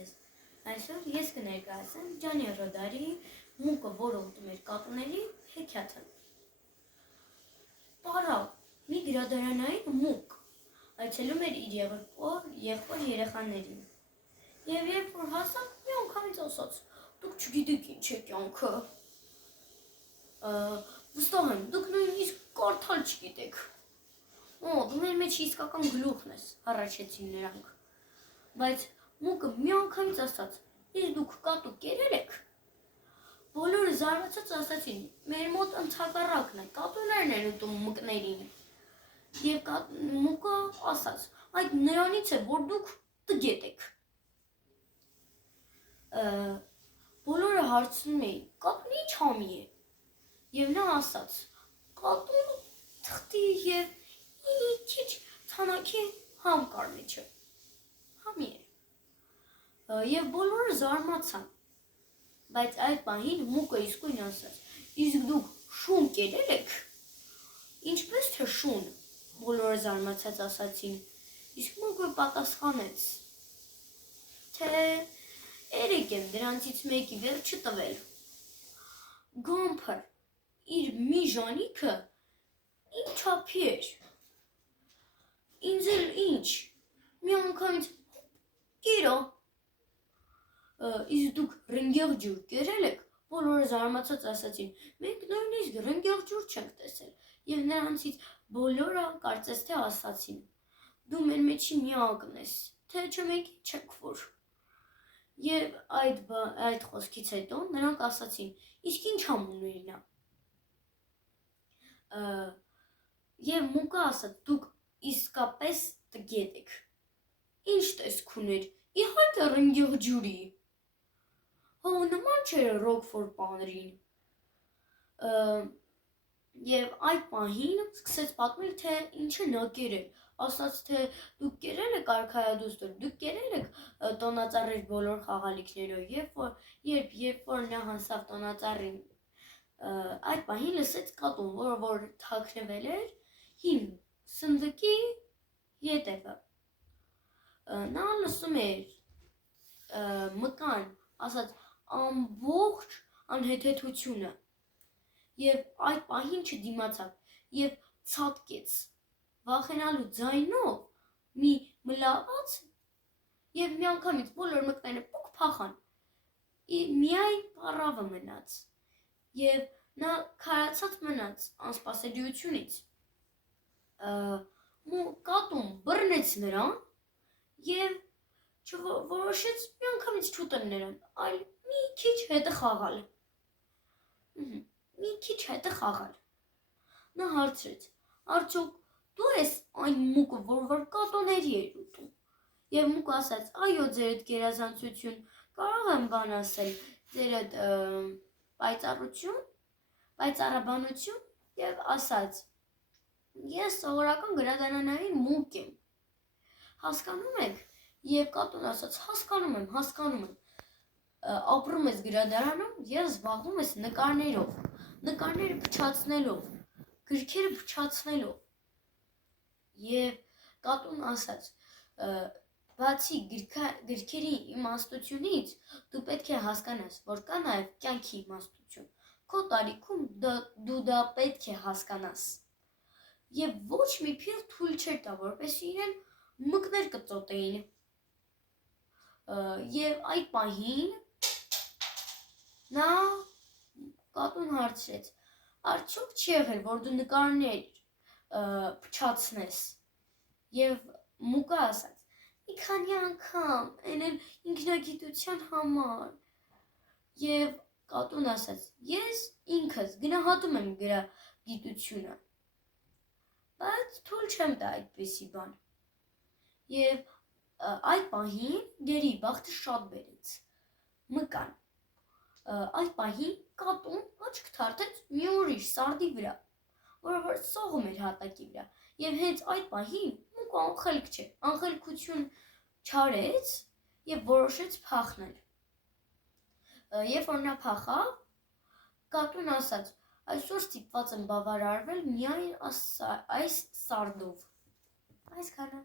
ձեզ։ Այսօր ես կներկայացնեմ Ջանի Ռոդարիի մուկը, որը ուտում էր կատուների հեքիաթը։ Պարավ, մի գրադարանային մուկ այցելում էր իր եղբոր երեխաներին։ Եվ երբ որ հասավ, մի անգամից ասաց. «Դուք չգիտեք ինչ է կյանքը»։ Վստահ եմ, դուք նույնիսկ կարդալ չգիտեք։ Դու մեր մեջ իսկական գլուխն ես, հառաչեցին նրանք։ Բայց մուկը մի անգամից ասաց. «Իսկ դուք կատու կերել եք»։ Բոլորը զարմացած ասացին. «Մեր մոտ ընդհակառակն է, կատուներն են ուտում մկներին»։ Եվ մուկը ասաց. «Այդ նրանից է, որ դուք տգետ եք»։ Բոլորը հարցնում էին. «Կատուն ի՞նչ համի է»։ Եվ նա ասաց. «Կատուն թղթի և մի քիչ ցանակի համ կար մեջը, համի է»։ Եվ բոլորը զարմացան։ Բայց այդ պահին մուկը իսկույն ասաց. «Իսկ դուք շուն կերել եք»։ «Ինչպես թե շուն»։ Բոլորը զարմացած ասացին։ Իսկ մուկը պատասխանեց. «Թե երեք եմ դրանցից մեկի վերջը տվել»։ Գամփը իր մի ժանիքը իմ չափի էր։ Ինձ էլ ինչ, մի անգամից կերա։ Իսկ դուք ռնգեղ ջուր կերել եք։ Բոլորը զարմացած ասացին. «Մենք նույնիսկ ռնգեղ ջուր չենք տեսել»։ Եվ նրանցից բոլորը կարծես թե ասացին. «Դու մեր մեջի միակն ես, թե չէ մենք չենք որ»։ Եվ այդ խոսքից հետո նրանք ասացին. «Իսկ ինչ համ ուներ նա»։ Եվ մուկը ասաց. «Դուք իսկապես տգետ եք»։ Ինչ տեսք ուներ, իհարկե ռնգեղ ջուրի։ Նման չէր ռոկֆոր պանրին։ Եվ այդ պահին սկսեց պատմել, թե ինչը նա կերել։ Ասաց, թե դուք կերել եք արքայադուստր, դուք կերել եք տոնածառի բոլոր խաղալիքներով, երբ որ նա հասավ տոնածառին, այդ պահին լսեց կատուն, որ թաքնվել էր հին սնդուկի ետևը։ Նա լսում էր մկան ասած ամբողջ անհեթեթությունը և այդ պահին չդիմացավ և ցատկեց վախենալու ձայնով մի մլավաց և միանգամից բոլոր մկները պուկ փախան, միայն պառավը մնաց և նա քարացած մնաց անսպասելիությունից։ Կատուն բռնեց նրան և որոշեց միանգամից չուտել նրան, այլ մի քիչ հետը խաղալ։ Նա հարցրեց. «Արդյոք դու ես այն մուկը, որ կատուների էր ուտում»։ Եվ մուկը ասաց. «Այո, ձերդ գերազանցություն, կարող եմ բան ասել, ձերդ պայծառաբանություն» և ասաց. «Ես սովորական գրադարանային մուկ եմ, հասկանում եք»։ Եվ կատուն ասաց. «Հասկանում եմ, ապրում ես գրադարանում և զբաղվում ես նկարներով, նկարները փչացնելով, գրքերը փչացնելով»։ Եվ կատուն ասաց. «Բացի գրքերի իմաստությունից, դու պետք է հասկանաս, որ կա նաև կյանքի իմաստություն։ Քո տարիքում դու դա պետք է հասկանաս»։ Եվ ոչ մի փիղ թույլ չէր տա, որպեսզի իրեն մկներ կծոտեին։ Եվ այդ պահին կատուն հարցրեց. «Արդյոք չի եղել, որ դու նկարներ փչացնես»։ Եվ մուկը ասաց. «Մի քանի անգամ, էն էլ ինքնագիտության համար»։ Եվ կատուն ասաց. «Ես ինքս գնահատում եմ գրագիտությունը, բայց թույլ չեմ տա այդպիսի բան»։ Եվ այդ պահին գերի բախտը շատ բերեց մկան։ Այդ պահին կատուն աչք թարթեց մի ուրիշ սարդի վրա, որ սողում էր հատակի վրա։ Եվ հենց այդ պահին մուկը անխելքություն չարեց և որոշեց փախնել։ Երբ որ նա փախավ, կատուն ասաց. «Այսօր ստիպված եմ բավարարվել միայն այս սարդով»։ Այսքանը։